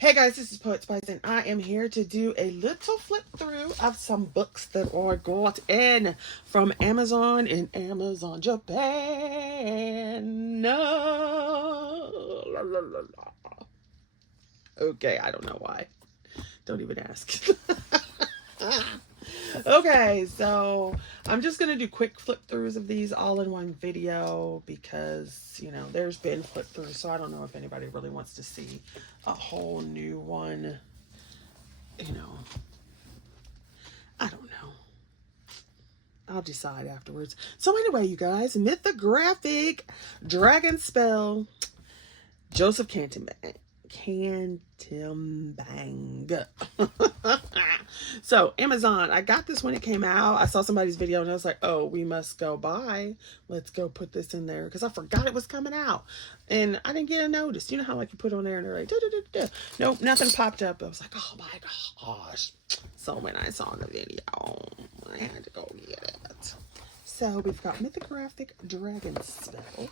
Hey guys, this is Poet Spice, and I am here to do a little flip through of some books that I got in from Amazon in Amazon Japan. No. La, la, la, la. Okay, I don't know why. Don't even ask. Okay, so I'm just going to do quick flip throughs of these all in one video because, you know, there's been flip throughs, so I don't know if anybody really wants to see a whole new one. You know, I don't know. I'll decide afterwards. So anyway, you guys, Mythographic Dragonspell, Joseph Cantimbang. So Amazon, I got this when it came out. I saw somebody's video and I was like, oh, we must go buy. Let's go put this in there because I forgot it was coming out and I didn't get a notice. You know how like you put on there and they're like, da, da, da, da. Nope, nothing popped up. I was like, oh my gosh. So when I saw the video, I had to go get it. So we've got Mythographic Dragonspell.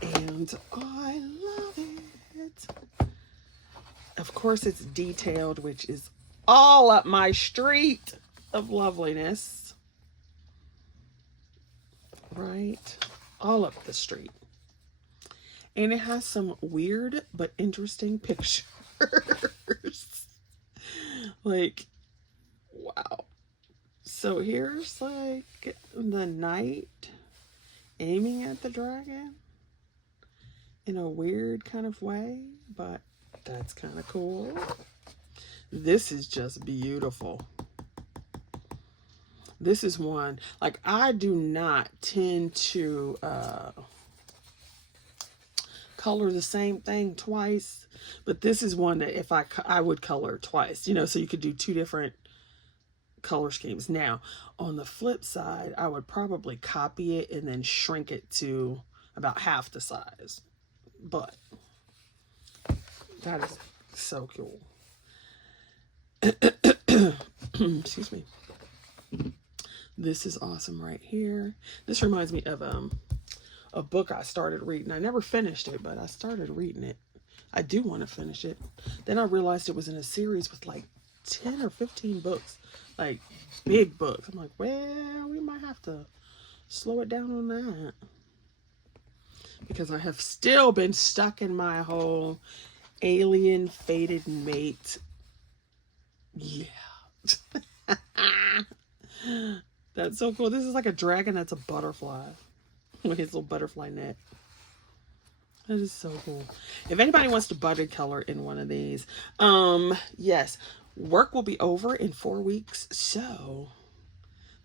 And I love it. Of course, it's detailed, which is all up my street of loveliness. Right? All up the street. And it has some weird but interesting pictures. Like, wow. So here's like the knight aiming at the dragon in a weird kind of way, but that's kind of cool. This is just beautiful. This is one, like I do not tend to color the same thing twice, but this is one that if I would color twice, you know, so you could do two different color schemes. Now, on the flip side, I would probably copy it and then shrink it to about half the size. But that is so cool. Excuse me. This is awesome right here. This reminds me of a book I started reading. I never finished it, but I started reading it. I do want to finish it. Then I realized it was in a series with like 10 or 15 books, like big books. I'm like, well, we might have to slow it down on that. Because I have still been stuck in my whole alien fated mate. Yeah. That's so cool. This is like a dragon that's a butterfly with his little butterfly net. That is so cool. If anybody wants to budget color in one of these, yes, work will be over in 4 weeks. So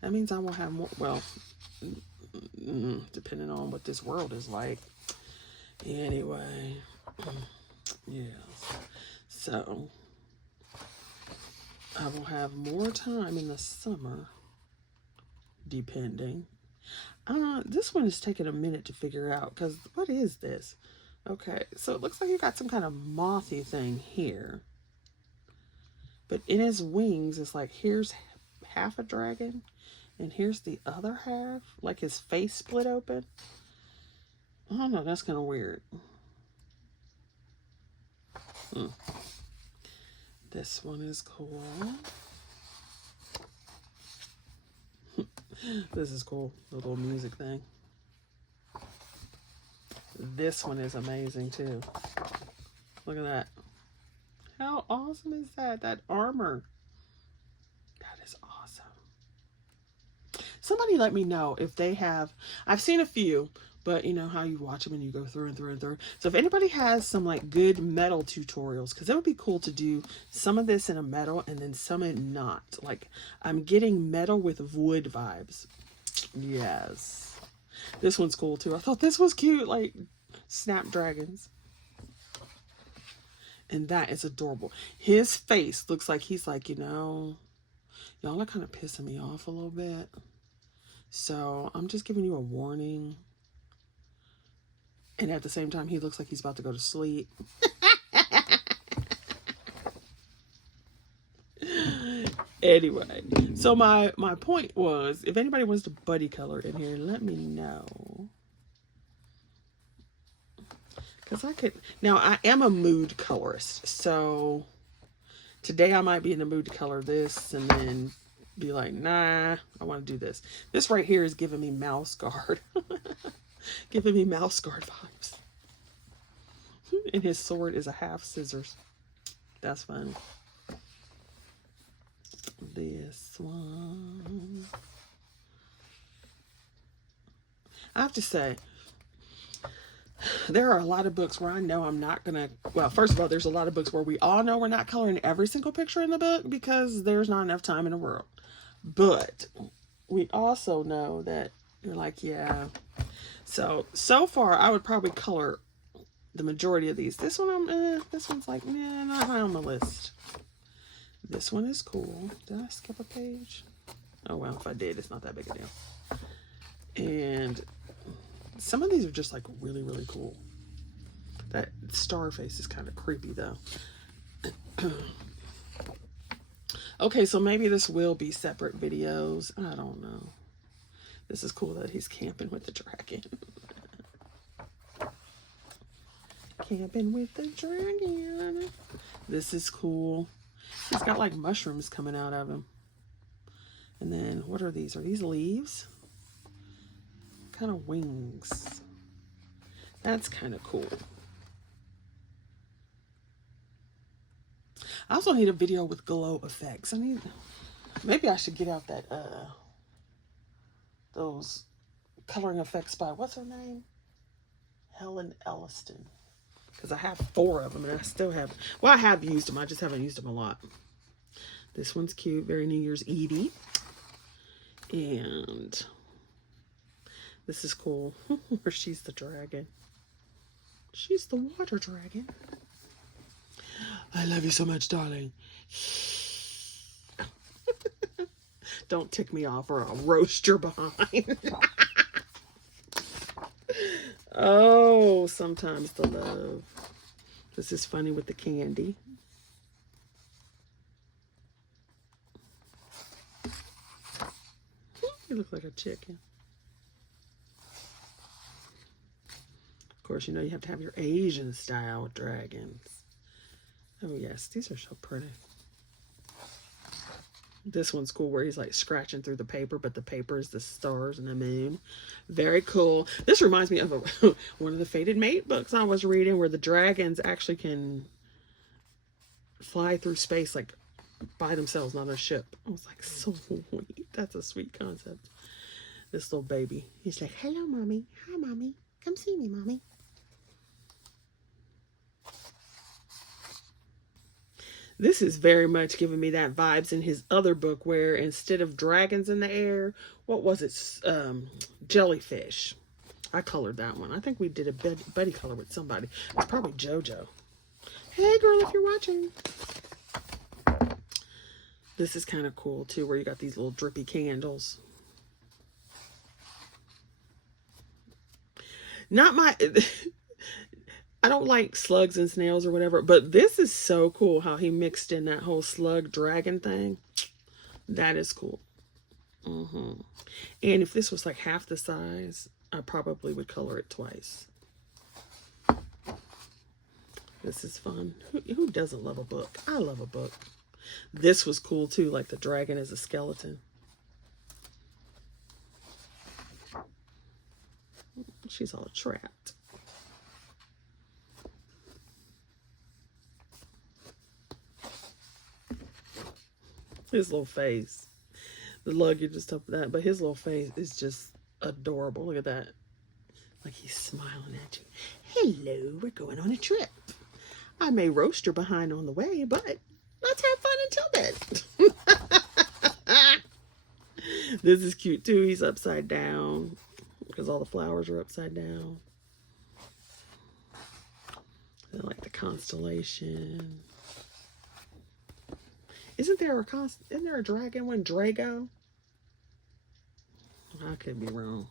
that means I will have more, well, depending on what this world is like. Anyway, yes. So I will have more time in the summer, depending. This one is taking a minute to figure out because what is this? Okay, so it looks like you got some kind of mothy thing here. But in his wings, it's like here's half a dragon and here's the other half, like his face split open. I don't know, that's kind of weird. This one is cool. This is cool, the little music thing. This one is amazing too. Look at that. How awesome is that? That armor. That is awesome. Somebody let me know if they have, I've seen a few, but you know how you watch them and you go through and through and through. So if anybody has some like good metal tutorials, because it would be cool to do some of this in a metal and then some in not. Like I'm getting metal with wood vibes. Yes. This one's cool too. I thought this was cute, like snapdragons. And that is adorable. His face looks like he's like, you know, y'all are kind of pissing me off a little bit. So I'm just giving you a warning. And at the same time, he looks like he's about to go to sleep. Anyway, so my point was, if anybody wants to buddy color in here, let me know. Because now I am a mood colorist. So today I might be in the mood to color this and then be like, nah, I want to do this. This right here is giving me mouse guard. Giving me mouse guard vibes. And his sword is a half scissors. That's funny. This one. I have to say, there are a lot of books where I know I'm not going to... Well, first of all, there's a lot of books where we all know we're not coloring every single picture in the book because there's not enough time in the world. But we also know that you're like, yeah. So far, I would probably color the majority of these. This one, this one's like, nah, not high on my list. This one is cool. Did I skip a page? Oh, well, if I did, it's not that big a deal. And some of these are just like really, really cool. That star face is kind of creepy though. Okay, so maybe this will be separate videos. I don't know. This is cool that he's camping with the dragon. Camping with the dragon. This is cool. He's got like mushrooms coming out of him. And then what are these? Are these leaves? Kind of wings. That's kind of cool. I also need a video with glow effects. Maybe I should get out that those coloring effects by, what's her name? Helen Elliston. Because I have 4 of them and I still have, well, I have used them. I just haven't used them a lot. This one's cute. Very New Year's Eve-y. And this is cool. Where she's the dragon. She's the water dragon. I love you so much, darling. Don't tick me off or I'll roast your behind. Oh, sometimes the love. This is funny with the candy. You look like a chicken. Of course, you know you have to have your Asian style dragons. Oh yes, these are so pretty. This one's cool where he's like scratching through the paper, but the paper is the stars and the moon. Very cool. This reminds me of one of the Fated Mate books I was reading where the dragons actually can fly through space like by themselves, not on a ship. I was like, so sweet. That's a sweet concept. This little baby. He's like, hello, mommy. Hi, mommy. Come see me, mommy. This is very much giving me that vibes in his other book where instead of dragons in the air, what was it? Jellyfish. I colored that one. I think we did a buddy color with somebody. It's probably JoJo. Hey, girl, if you're watching. This is kind of cool, too, where you got these little drippy candles. Not my... I don't like slugs and snails or whatever, but this is so cool how he mixed in that whole slug dragon thing. That is cool. And if this was like half the size, I probably would color it twice. This is fun. Who doesn't love a book? I love a book. This was cool too, like the dragon is a skeleton. She's all trapped. His little face. The luggage and stuff like that. But his little face is just adorable. Look at that. Like he's smiling at you. Hello, we're going on a trip. I may roast your behind on the way, but let's have fun until then. This is cute too. He's upside down because all the flowers are upside down. I like the constellation. Isn't there a dragon one? Drago? I could be wrong.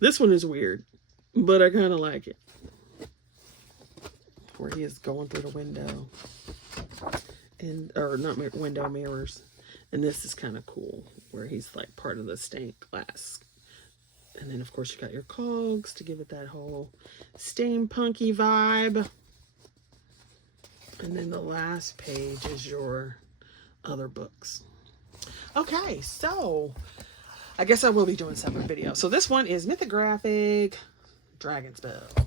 This one is weird, but I kind of like it. Where he is going through the window. Or not window, mirrors. And this is kind of cool, where he's like part of the stained glass And then, of course, you got your cogs to give it that whole steampunky vibe. And then the last page is your other books. Okay, so I guess I will be doing separate videos. So this one is Mythographic Dragonspell.